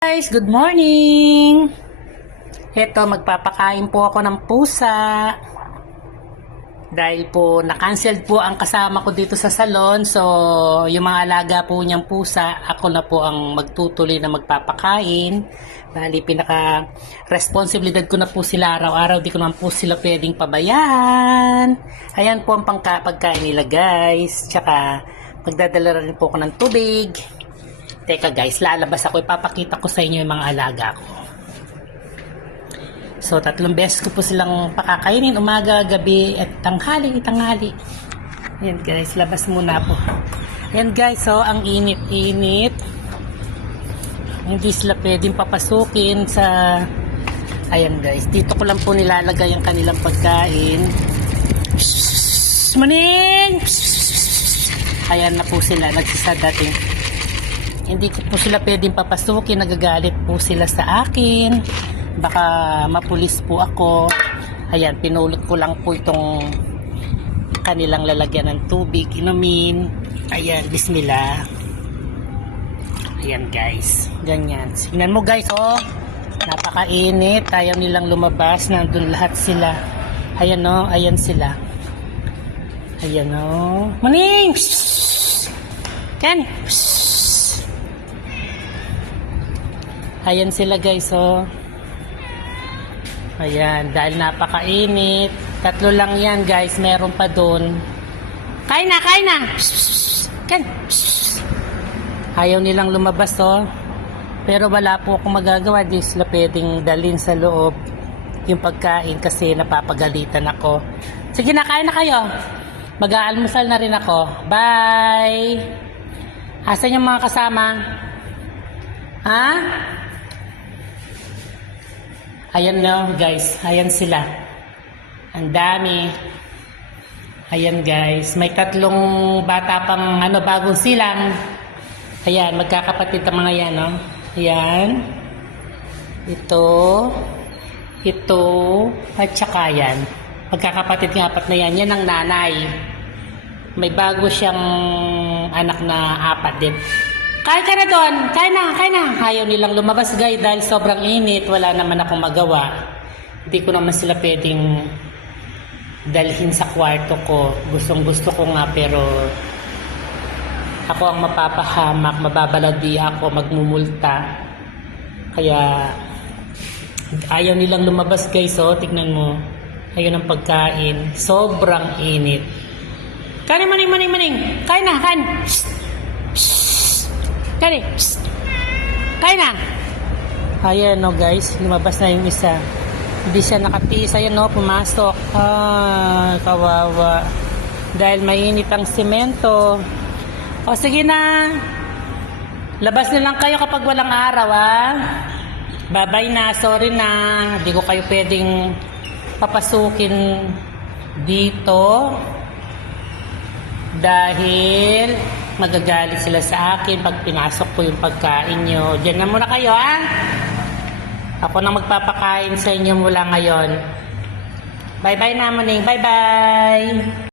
Guys, good morning! Ito, magpapakain po ako ng pusa. Dahil po, na-cancel po ang kasama ko dito sa salon. So, yung mga alaga po niyang pusa, ako na po ang magtutuloy na magpapakain. Bali, pinaka-responsibilidad ko na po sila araw-araw. Di ko naman po sila pwedeng pabayaan. Ayan po ang pagkain nila, guys. Tsaka, magdadala rin po ako ng tubig. Teka guys, lalabas ako. Ipapakita ko sa inyo yung mga alaga ko. So, tatlong beses ko po silang pakakainin. Umaga, gabi, at tanghali, tanghali. Ayan guys, labas muna po. Ayan guys, so ang init-init. Hindi sila pwedeng papasukin sa... Ayan guys, dito ko lang po nilalagay ang kanilang pagkain. Maning! Ayan na po sila, nagsisadating. Hindi po sila pwedeng papasukin, nagagalit po sila sa akin. Baka mapulis po ako. Ayan, pinulot ko lang po itong kanilang lalagyan ng tubig, inumin. Ayan, bismillah. Ayan guys, ganyan. Tingnan mo guys, oh. Napakainit, ayaw nilang lumabas, nandun lahat sila. Ayan oh, ayan sila. Ayan oh. Maning! Ken! Psst! Ayan sila guys, oh. Ayan, dahil napakainit. Tatlo lang yan guys, meron pa doon. Kain na, kain na! Psst. Ayaw nilang lumabas, oh. Pero wala po akong magagawa. Di sila pwedeng dalhin sa loob yung pagkain kasi napapagalitan ako. Sige na, kain na kayo. Mag-aalmusal na rin ako. Bye! Asan yung mga kasama? Ha? Ayan na guys, ayan sila. Ang dami. Ayan guys, may tatlong bata pang ano bagong silang. Ayan, magkakapatid ang mga yan, no? Ayan. Ito. Ito. At saka yan. Magkakapatid ng apat na yan. Yan ang nanay. May bago siyang anak na apat din. Kain ka na doon. Kain na, kain na. Ayaw nilang lumabas guys dahil sobrang init. Wala naman akong magawa. Hindi ko naman sila pwedeng dalhin sa kwarto ko. Gustong gusto ko nga pero ako ang mapapahamak, mababaladi ako, magmumulta. Kaya ayaw nilang lumabas guys. Oh, tignan mo. Ayun ang pagkain. Sobrang init. Kain, maning, maning, maning. Kain na, kain. Shh. Kani, psst. Kain na. Ayan no guys, lumabas na yung isa. Hindi siya nakatiis. Ayan no, pumasok. Ah, kawawa. Dahil mainit ang simento. O sige na. Labas na lang kayo kapag walang araw ah. Babay na, sorry na. Hindi ko kayo pwedeng papasukin dito. Dahil magagalit sila sa akin pag pinasok ko yung pagkain nyo. Diyan na muna kayo, ha? Ako na magpapakain sa inyo mula ngayon. Bye-bye na, Maning. Bye-bye!